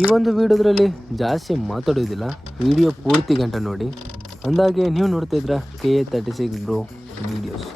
ಈ ಒಂದು ವಿಡಿಯೋದ್ರಲ್ಲಿ ಜಾಸ್ತಿ ಮಾತಾಡೋದಿಲ್ಲ, ವಿಡಿಯೋ ಪೂರ್ತಿ ಗಂಟೆ ನೋಡಿ. ಅಂದಾಗೆ ನೀವು ನೋಡ್ತಾ ಇದ್ರ KA36 ಬ್ರೋ ವಿಡಿಯೋಸ್.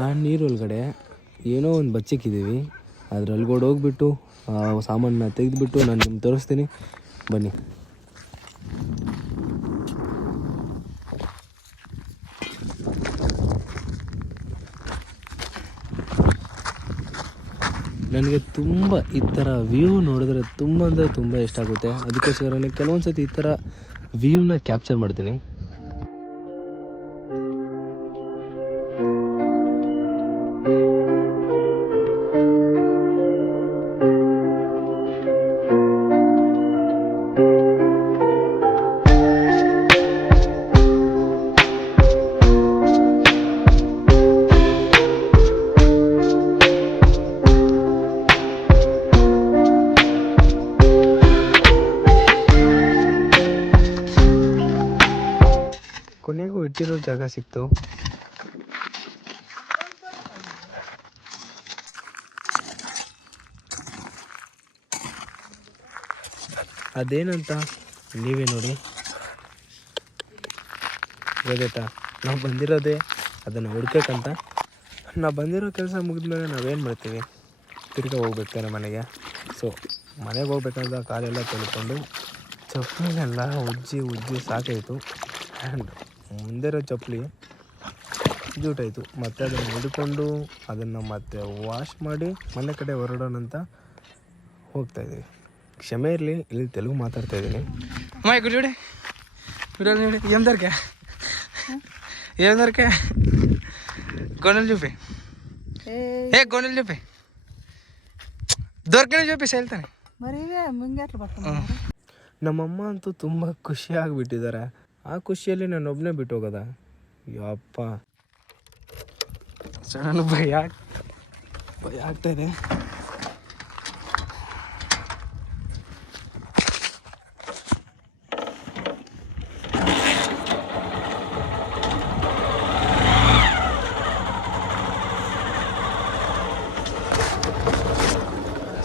ಆ ನೀರೊಳಗಡೆ ಏನೋ ಒಂದು ಬಚ್ಚಿಕ್ಕಿದ್ದೀವಿ, ಅದ್ರೊಳಗಡೆ ಹೋಗ್ಬಿಟ್ಟು ಸಾಮಾನನ್ನ ತೆಗೆದುಬಿಟ್ಟು ನಾನು ನಿಮ್ಗೆ ತೋರಿಸ್ತೀನಿ ಬನ್ನಿ. ನನಗೆ ತುಂಬ ಈ ಥರ ವ್ಯೂ ನೋಡಿದ್ರೆ ತುಂಬ ಅಂದರೆ ತುಂಬ ಇಷ್ಟ ಆಗುತ್ತೆ. ಅದಕ್ಕೋಸ್ಕರನೇ ಕೆಲವೊಂದು ಸತಿ ಈ ಥರ ವ್ಯೂನ ಕ್ಯಾಪ್ಚರ್ ಮಾಡ್ತೀನಿ. ಕೊನೆಗೂ ಇಟ್ಟಿರೋ ಜಾಗ ಸಿಕ್ತು. ಅದೇನಂತ ನೀವೇ ನೋಡಿ. ಗೊತ್ತಾಯ್ತಾ, ನಾವು ಬಂದಿರೋದೇ ಅದನ್ನು ಹುಡ್ಕಕ್ಕಂತ. ನಾವು ಬಂದಿರೋ ಕೆಲಸ ಮುಗಿದ್ಮೇಲೆ ನಾವೇನು ಮಾಡ್ತೀವಿ, ತಿರ್ಗಿ ಹೋಗ್ಬೇಕಾರೆ ಮನೆಗೆ. ಸೊ ಮನೆಗೆ ಹೋಗ್ಬೇಕಂತ ಕಾಲೆಲ್ಲ ತೊಳ್ಕೊಂಡು ಚಪ್ಪಲಿನೆಲ್ಲ ಉಜ್ಜಿ ಸಾಕಾಯಿತು. ಆ್ಯಂಡ್ ಮುಂದೆ ಇರೋ ಚಪ್ಪಲಿ ಜೂಟಾಯಿತು. ಮತ್ತು ಅದನ್ನು ಹಿಡ್ಕೊಂಡು ಅದನ್ನು ಮತ್ತೆ ವಾಶ್ ಮಾಡಿ ಮನೆ ಕಡೆ ಹೊರಡೋಣಂತ ಹೋಗ್ತಾಯಿದ್ದೀವಿ. ಕ್ಷಮೆ ಇರಲಿ, ಇಲ್ಲಿ ತೆಲುಗು ಮಾತಾಡ್ತಾ ಇದ್ದೀನಿ. అమ్మాయి ఇక్కడ చూడే చూడాలి చూడే ఏం దొరికే గొన్నెలు చూపి గొన్నెలు చూపి ದೊರ್ಕಣಿ ಜೋಪಿ ಹೇಳ್ತಾನೆ. ನಮ್ಮಮ್ಮ ಅಂತೂ ತುಂಬ ಖುಷಿಯಾಗಿಬಿಟ್ಟಿದ್ದಾರೆ. ಆ ಖುಷಿಯಲ್ಲಿ ನಾನು ಒಬ್ಬನೇ ಬಿಟ್ಟು ಹೋಗೋದ? ಯಪ್ಪ, ನನಗೆ ಭಯ ಆಗ್ತಾ ಇದೆ.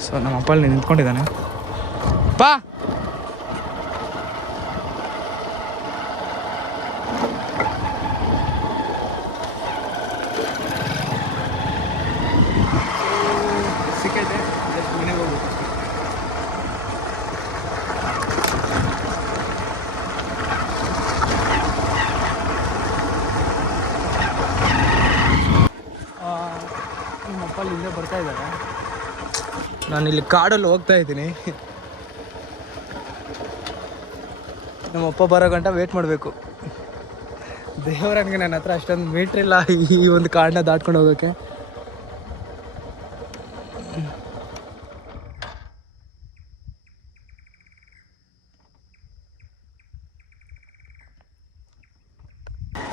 ಸೊ ನಮ್ಮಪ್ಪ ಅಲ್ಲಿ ನಿಂತ್ಕೊಂಡಿದ್ದಾನೆ. ಬಾ ಸಿಕ್ಕೈತೆ, ಜಸ್ಟ್ ಮನೆಗೆ ಹೋಗ್ಬೇಕು. ನಮ್ಮಪ್ಪ ಅಲ್ಲಿಂದ ಬರ್ತಾ ಇದ್ದಾರೆ. ನಾನಿಲ್ಲಿ ಕಾಡಲ್ಲಿ ಹೋಗ್ತಾ ಇದ್ದೀನಿ. ನಮ್ಮಪ್ಪ ಬರೋ ಗಂಟ ವೇಟ್ ಮಾಡಬೇಕು. ದೇವರನ್ಗೆ ನನ್ನ ಹತ್ರ ಅಷ್ಟೊಂದು ಮೀಟ್ರಿಲ್ಲ ಈ ಒಂದು ಕಾಡನ್ನ ದಾಟ್ಕೊಂಡು ಹೋಗೋಕ್ಕೆ.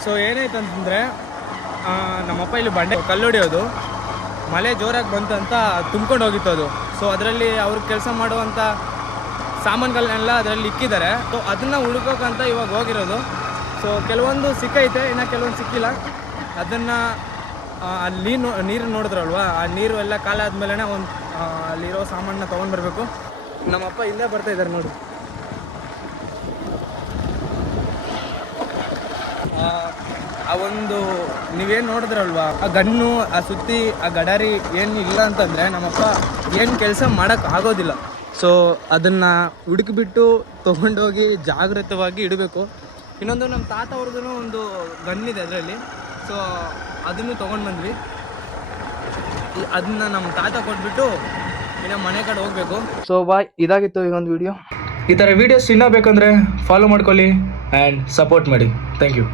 ಸೊ ಏನಾಯ್ತು ಅಂತಂದರೆ, ನಮ್ಮಪ್ಪ ಇಲ್ಲಿ ಬಂಡೆ ಕಲ್ಲೊಡಿಯೋದು, ಮಳೆ ಜೋರಾಗಿ ಬಂತು ಅಂತ ತುಂಬ್ಕೊಂಡು ಹೋಗಿತ್ತು ಅದು. ಸೊ ಅದರಲ್ಲಿ ಅವ್ರು ಕೆಲಸ ಮಾಡುವಂಥ ಸಾಮಾನುಗಳನ್ನೆಲ್ಲ ಅದರಲ್ಲಿ ಇಕ್ಕಿದ್ದಾರೆ. ಸೊ ಅದನ್ನು ಹುಡುಕೋಕ್ಕಂತ ಇವಾಗ ಹೋಗಿರೋದು. ಸೊ ಕೆಲವೊಂದು ಸಿಕ್ಕೈತೆ, ಇನ್ನು ಕೆಲವೊಂದು ಸಿಕ್ಕಿಲ್ಲ. ಅದನ್ನು ಅಲ್ಲಿ ನೀರು ನೋಡಿದ್ರಲ್ವ, ಆ ನೀರು ಎಲ್ಲ ಕಾಲ ಆದಮೇಲೆ ಒಂದು ಅಲ್ಲಿರೋ ಸಾಮಾನನ್ನ ತೊಗೊಂಡು ಬರಬೇಕು. ನಮ್ಮಪ್ಪ ಇಲ್ಲೇ ಬರ್ತಾ ಇದ್ದಾರೆ ನೋಡಿ. ಆ ಒಂದು ನೀವೇನು ನೋಡಿದ್ರಲ್ವ, ಆ ಗಣ್ಣು, ಆ ಸುತ್ತಿ, ಆ ಗಡಾರಿ ಏನು ಇಲ್ಲ ಅಂತಂದರೆ ನಮ್ಮಪ್ಪ ಏನು ಕೆಲಸ ಮಾಡೋಕ್ಕೆ ಆಗೋದಿಲ್ಲ. ಸೊ ಅದನ್ನು ಹುಡುಕಿಬಿಟ್ಟು ತೊಗೊಂಡೋಗಿ ಜಾಗೃತವಾಗಿ ಇಡಬೇಕು. ಇನ್ನೊಂದು ನಮ್ಮ ತಾತ ಅವ್ರದ್ದು ಒಂದು ಗನ್ನಿದೆ ಅದರಲ್ಲಿ. ಸೊ ಅದನ್ನು ತೊಗೊಂಡು ಬಂದ್ವಿ. ಅದನ್ನು ನಮ್ಮ ತಾತ ಕೊಟ್ಬಿಟ್ಟು ಇನ್ನು ಮನೆ ಕಡೆ ಹೋಗಬೇಕು. ಸೊ ಬಾಯ್, ಇದಾಗಿತ್ತು ಈ ಒಂದು ವಿಡಿಯೋ. ಈ ಥರ ವೀಡಿಯೋಸ್ ಇನ್ನೂ ಬೇಕಂದರೆ ಫಾಲೋ ಮಾಡ್ಕೊಳ್ಳಿ ಆ್ಯಂಡ್ ಸಪೋರ್ಟ್ ಮಾಡಿ. Thank you.